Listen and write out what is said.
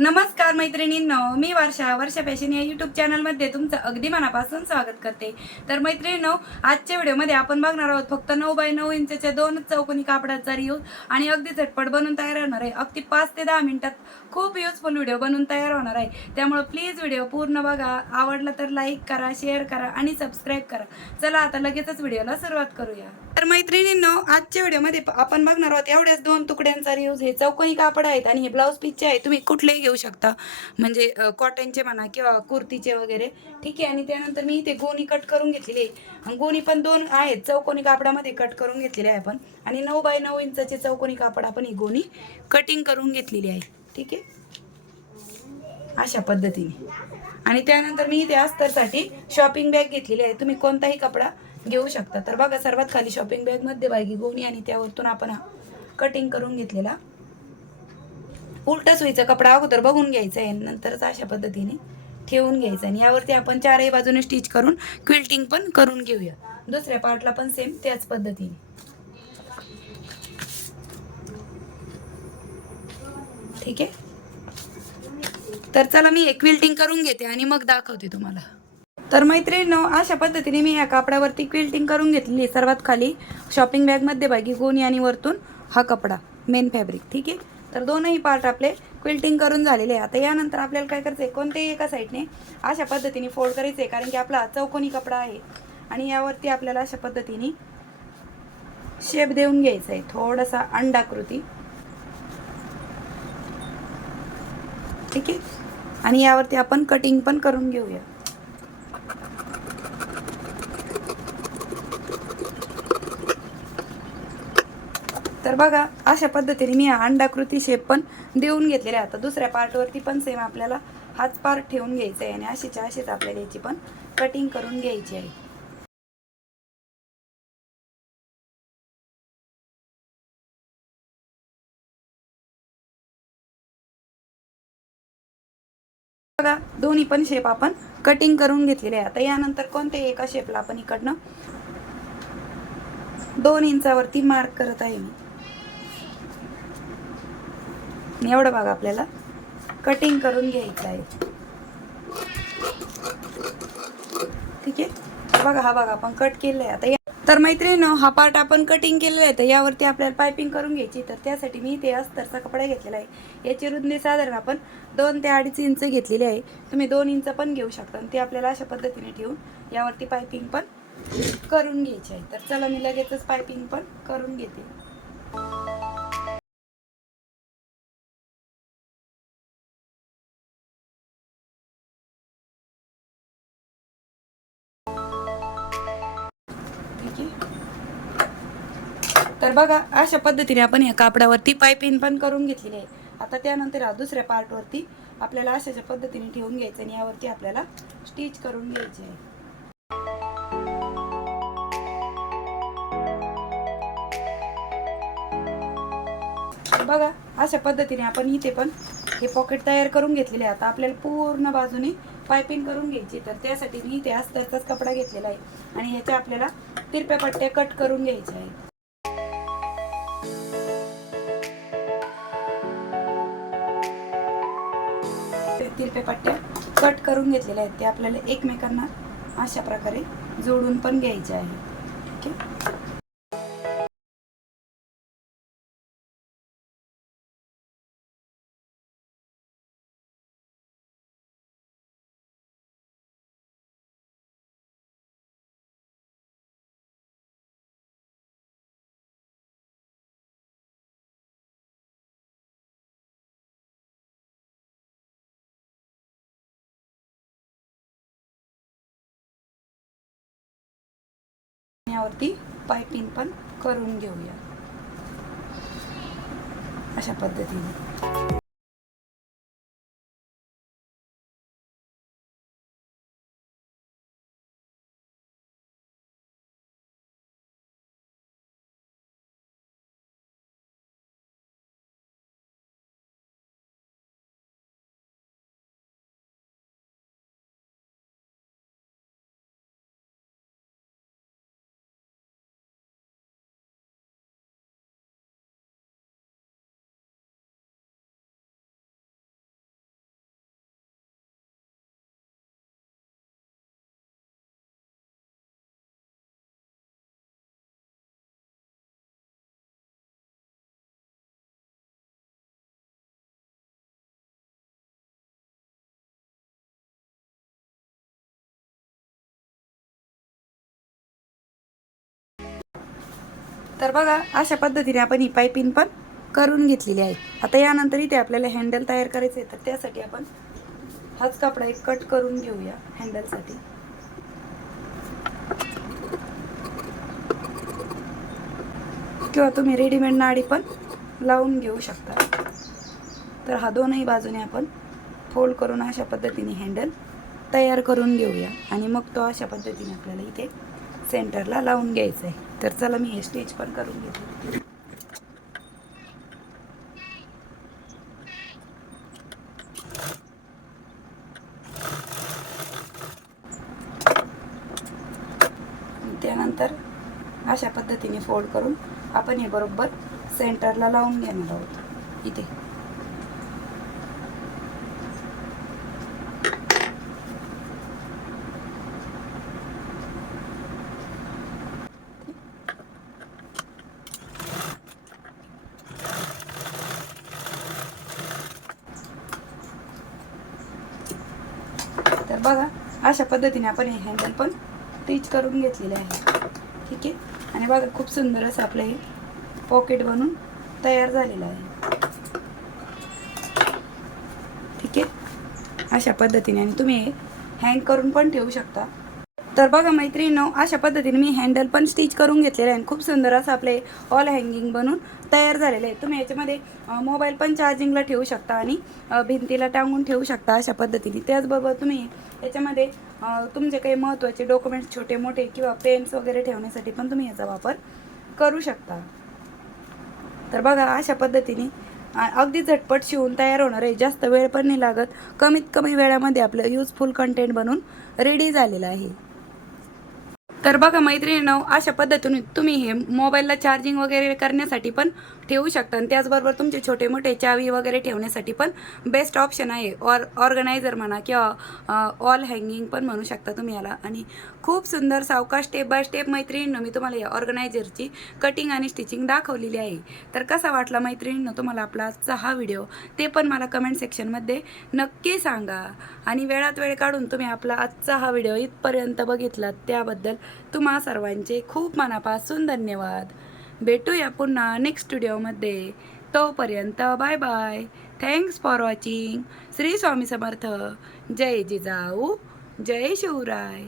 नमस्कार मैत्रिणींनो मी वर्षा वर्षा फॅशन या युट्यूब चॅनलमध्ये तुमचं अगदी मनापासून स्वागत करते. तर मैत्रिणींनो आजच्या व्हिडिओमध्ये आपण बघणार आहोत फक्त नऊ बाय नऊ इंचच्या दोन चौकोनी कापडाचा यूज आणि अगदी झटपट बनवून तयार होणार आहे. अगदी पाच ते दहा मिनिटात खूप युजफुल व्हिडिओ बनवून तयार होणार आहे. त्यामुळे प्लीज व्हिडिओ पूर्ण बघा. आवडला तर लाईक करा शेअर करा आणि सबस्क्राईब करा. चला आता लगेचच व्हिडिओला सुरुवात करूया. तर मैत्रिणींनो आजच्या व्हिडिओमध्ये आपण बघणार आहोत एवढ्याच दोन तुकड्यांचा यूज हे चौकोनी कापड आहेत आणि हे ब्लाऊज पीसचे आहे तुम्ही कुठलेही घेऊ शकता. म्हणजे कॉटनचे म्हणा किंवा कुर्तीचे वगैरे. ठीक आहे आणि त्यानंतर मी इथे गोणी कट करून घेतलेली आहे. गोणी पण दोन आहेत. चौकोनी कापडामध्ये कट करून घेतलेले आहे आपण. आणि नऊ बाय नऊ इंचाचे चौकोनी कापड आपण ही गोणी कटिंग करून घेतलेली आहे. ठीक आहे? अशा पद्धतीने. आणि त्यानंतर मी इथे अस्तरसाठी शॉपिंग बॅग घेतलेली आहे. तुम्ही कोणताही कपडा घेऊ शकता. तर बघा सर्वात खाली शॉपिंग बॅगमध्ये गोणी आणि त्यावरतून आपण कटिंग करून घेतलेला उलटा सुईचा कपडा अगोदर बघून घ्यायचा आहे नंतरच अशा पद्धतीने ठेवून घ्यायचं. आणि यावरती आपण चारही बाजूने स्टिच करून क्विल्टिंग पण करून घेऊया. दुसऱ्या पार्टला पण सेम त्याच पद्धतीने. ठीक आहे? तर चला मी एक क्विल्टिंग करून घेते आणि मग दाखवते तुम्हाला. तर मैत्रिणीनो अशा पद्धतीने मी या कापडावरती क्विल्टिंग करून घेतलेली सर्वात खाली शॉपिंग बॅगमध्ये बागी गोणी आणि वरतून हा कपडा मेन फॅब्रिक ठीक आहे? तर दोनही पार्ट आपले क्विल्टिंग करून झालेले आहे. आता यानंतर आपल्याला काय करायचं आहे कोणत्याही एका साईडने अशा पद्धतीने फोल्ड करायचं आहे कारण की आपला चौकोनी कपडा आहे. आणि यावरती आपल्याला अशा पद्धतीने शेप देऊन घ्यायचा आहे थोडासा अंडाकृती. ठीक आहे? आणि यावरती आपण कटिंग पण करून घेऊया. तर बघा अशा पद्धतीने मी अंडाकृती शेप पण देऊन घेतलेले आहे आता दुसऱ्या पार्टवरती पण सेम आपल्याला हाच पार्ट ठेवून घ्यायचा आहे आणि अशीच्या अशीच आपल्याला याची पण कटिंग करून घ्यायची आहे. बघा दोन्ही पण शेप आपण कटिंग करून घेतलेले आहे. आता यानंतर कोणत्याही एका शेपला आपण इकडनं दोन इंचावरती मार्क करत आहे मी. एवढं बघा आपल्याला. कटिंग करून घ्यायचं आहे. ठीक आहे? बघा हा बघा आपण कट केलं आहे आता या तर मैत्रिणीनं हा पार्ट आपण कटिंग केलेला आहे. तर यावरती आपल्याला पायपिंग करून घ्यायची. तर त्यासाठी मी इथे अस्तरचा कपडा घेतलेला आहे. याची रुंदी साधारण आपण दोन ते अडीच इंच घेतलेली आहे. तुम्ही दोन इंच पण घेऊ शकता. आणि ते आपल्याला अशा पद्धतीने ठेवून यावरती पायपिंग पण करून घ्यायची आहे. तर चला मी लगेचच पायपिंग पण करून घेते. तर बघा अशा पद्धतीने आपण या कापडावरती पायपिंग पण करून घेतलेली आहे. आता त्यानंतर हा दुसऱ्या पार्टवरती आपल्याला अशाच्या पद्धतीने ठेवून घ्यायचं आणि यावरती आपल्याला स्टिच करून घ्यायचे आहे. बघा अशा पद्धतीने आपण इथे पण हे पॉकेट तयार करून घेतलेले आहे. आता आपल्याला पूर्ण बाजूने पायपिंग करून घ्यायची तर त्यासाठी मी इथे अस्तरचाच कपडा घेतलेला आहे. आणि ह्याच्या आपल्याला तिरप्या पट्ट्या कट करून घ्यायच्या आहेत. तिरप्या पट्ट्या कट करून घेतलेल्या आहेत. ते आपल्याला एकमेकांना अशा प्रकारे जोडून पण घ्यायचे आहे. ठीक आहे? यावरती पायपिंग पण करून घेऊया. अशा पद्धतीने. तर बघा अशा पद्धतीने आपण ही पायपिंग पण करून घेतलेली आहे. आता यानंतर इथे आपल्याला हँडल तयार करायचं आहे तर त्यासाठी आपण हाच कपडा एक कट करून घेऊया हँडलसाठी किंवा तुम्ही रेडीमेड नाडी पण लावून घेऊ शकता. तर हा दोनही बाजूने आपण फोल्ड करून अशा पद्धतीने हँडल तयार करून घेऊया. आणि मग तो अशा पद्धतीने आपल्याला इथे सेंटरला लावून घ्यायचं आहे तर चला मी हे स्टेज पण करून घेते. त्यानंतर अशा पद्धतीने फोल्ड करून आपण हे बरोबर सेंटरला लावून घेणार आहोत. इथे. तर बघा अशा पद्धतीने आपण हे हँडल पण स्टिच करून घेतलेले आहे. ठीक आहे? आणि बघा खूप सुंदर असं आपलं हे पॉकेट बनून तयार झालेलं आहे. ठीक आहे? अशा पद्धतीने आणि तुम्ही हे हँग करून पण ठेवू शकता. तर बघा मैत्रिणींनो अशा पद्धतीने मी हँडल पण स्टिच करून घेतलेलं आहे. आणि खूप सुंदर असं आपले ऑल हँगिंग बनून तयार झालेले आहे. तुम्ही याच्यामध्ये मोबाईल पण चार्जिंगला ठेवू शकता आणि भिंतीला टांगून ठेवू शकता अशा पद्धतीने. त्याचबरोबर तुम्ही याच्यामध्ये तुमचे काही महत्त्वाचे डॉक्युमेंट्स छोटे मोठे किंवा पेन्स वगैरे ठेवण्यासाठी पण तुम्ही याचा वापर करू शकता. तर बघा अशा पद्धतीने अगदी झटपट शिवून तयार होणार आहे. जास्त वेळ पण नाही लागत. कमीत कमी वेळामध्ये आपलं युजफुल कंटेंट बनून रेडी झालेलं आहे. तर बघा मैत्रिणीनं अशा पद्धतीने तुम्ही हे मोबाईलला चार्जिंग वगैरे करण्यासाठी पण ठेवू शकता. आणि त्याचबरोबर तुमचे छोटे मोठे चावी वगैरे ठेवण्यासाठी पण बेस्ट ऑप्शन आहे. ऑर ऑर्गनायझर म्हणा किंवा ऑल हँगिंग पण म्हणू शकता तुम्ही याला. आणि खूप सुंदर सावकाश स्टेप बाय स्टेप मैत्रिणीनं मी तुम्हाला या ऑर्गनायझरची कटिंग आणि स्टिचिंग दाखवलेली आहे. तर कसा वाटला मैत्रिणीनं तुम्हाला आपला आजचा हा व्हिडिओ ते पण मला कमेंट सेक्शनमध्ये नक्की सांगा. आणि वेळात वेळ काढून तुम्ही आपला आजचा हा व्हिडिओ इथपर्यंत बघितलात. त्याबद्दल तुम्हा सर्वांचे खूप मनापासून धन्यवाद. भेटूया पुन्हा नेक्स्ट व्हिडिओमध्ये तोपर्यंत bye bye thanks for watching Shri Swami Samarth. Jai Jijau. Jai Shivrai.